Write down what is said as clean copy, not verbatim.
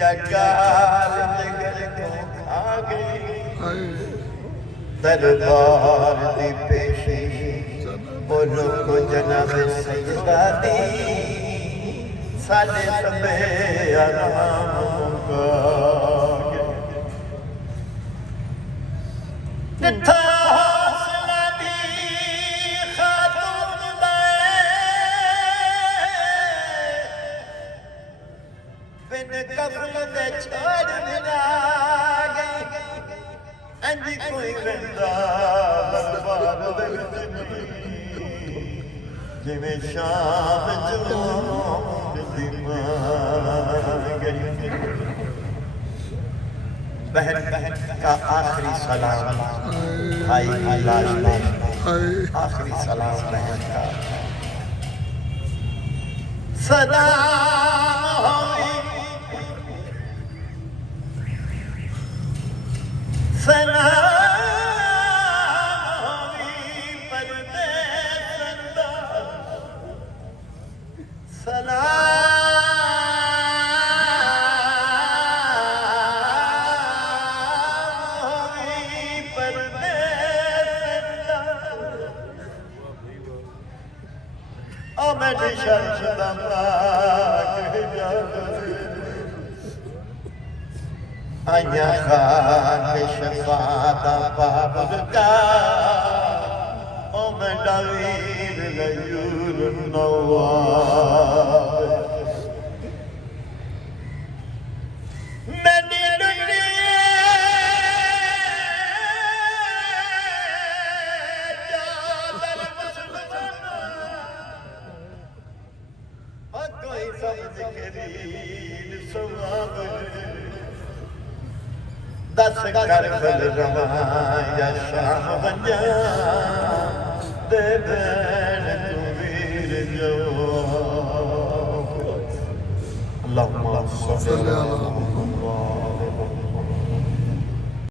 या गाल जिगर को खा गई दरबार दी पेशी बोलो को जनाब सैयदा दी साले सबे आराम का जिथा हौसला दी खातून बिन कफल दे छोड़ बिना गई अंजी कोई बंदा दरबार दे विच जिवें शाम चों दिमा गई बहन का आखिरी सलाम भाई की लाश में आखिरी सलाम बहन का सलाम होवी सलाम होवी परदेसंदा सलाम मैं शर्मदा पाक आया खान शफाता बाबुल का ओ मैं डावीर लयूर नवाब दस कर फल रवा या शाम बंजा दे बैन तू वीर जो अल्लाहुम्मा सल्ली